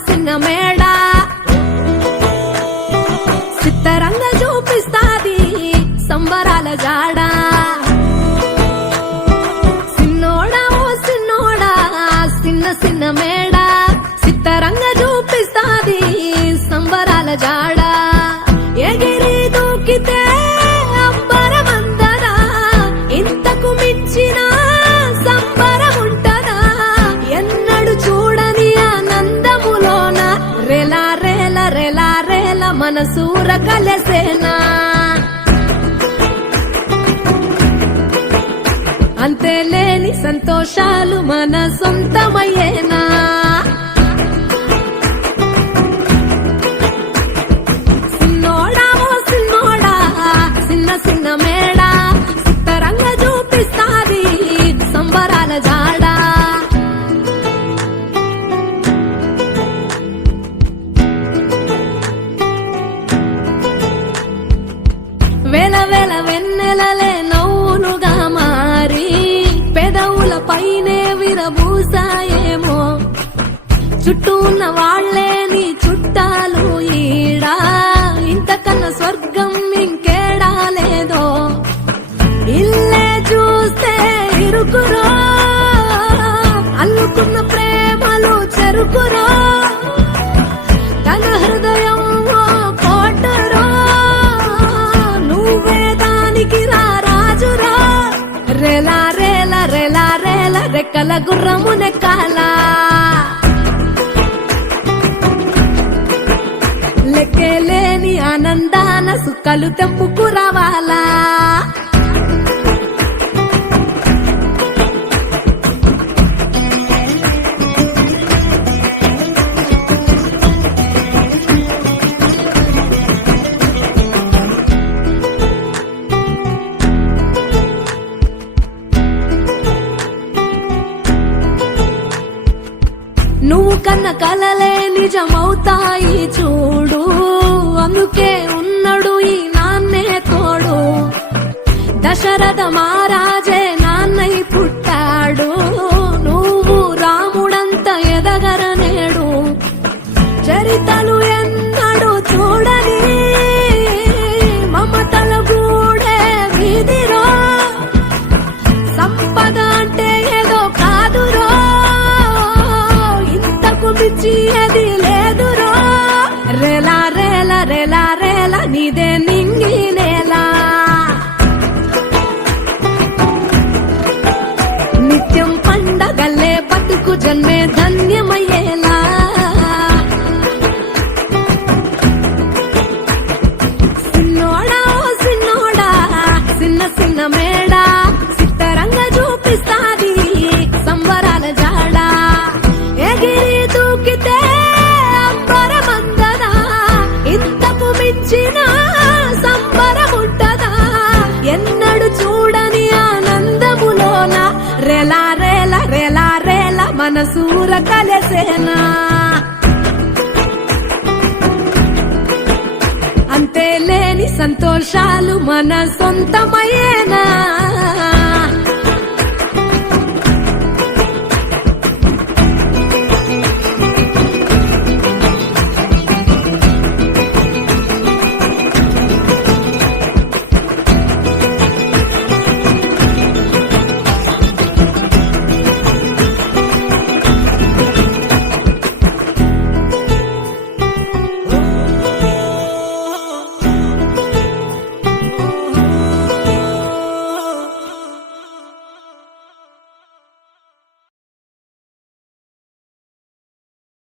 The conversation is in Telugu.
సిన్న మేడ సిత్తరంగా చూపిస్తాది సంబరాల జాడ సిన్నోడా ఓ సిన్నోడా సిన్న సిన్న మేడ సిత్తరంగా చూపిస్తాది సంబరాల జాడ ఎగిరి దూకితే అంబరమందరా ఇంతకు మించిన సంబరముంటదా ఎన్నడు చూడని ఆనందములోన రెలా రేల రెలా రేల మనసూర కలసేనా అంతేలేని సంతోషాలు మన సొంతమయ్యేనా సిన్నోడా ఓ సిన్నోడా సిన్న సిన్న మేడ సిత్తరంగా చూపిస్తాది సంబరాల జాడ వేల వేల వెన్నెలలే నవ్వులుగా మారి పెదవుల పైనే విరబూసాయేమో చుట్టూ ఉన్న వాళ్లే నీ చుట్టాలు ఈడా ఇంతకన్నా స్వర్గం ఇంకేడా లేదో ఇల్లే చూస్తే ఇరుకురో అల్లుకున్న ప్రేమలు చెరుకురో తన హృదయం కోటరో నువ్వే దానికి రాజురా రెలా రేల రెలా రేల రెక్కల గుర్రము నెక్కాలా లెక్కలేని ఆనందాన సుక్కలు తెంపుకు రావాలా నువ్వు కన్న కలలే నిజమవుతాయి చూడు అందుకే ఉన్నాడు ఈ నాన్నే తోడు దశరథ మహారాజే నాన్నై పుట్టాడు నువ్వు రాముడంత ఎదగరనేడు చరితలు ఎన్నడు చూడని మమతల గూడే వీధిరో సంపద అంటే ఏదో కాదురో పిచ్చి అది లేదురో రెలా రేల రెలా రేల నీదే నింగి నేలా నిత్యం పండగల్లే బతుకు జన్మే ధన్యమయ్యేలా సిన్నోడా ఓ సిన్నోడా సిన్న సిన్న మేడ సిత్తరంగా చూపిస్తాది సంబరాల జాడ ఎగిరి దూకితే అంబరమందదా ఇంతకు మించిన సంబరముంటదా ఎన్నడు చూడని ఆనందములోన రెలా రేల రెలా రేల మనసూర కలసేనా అంతేలేని సంతోషాలు మన సొంతమయ్యేనా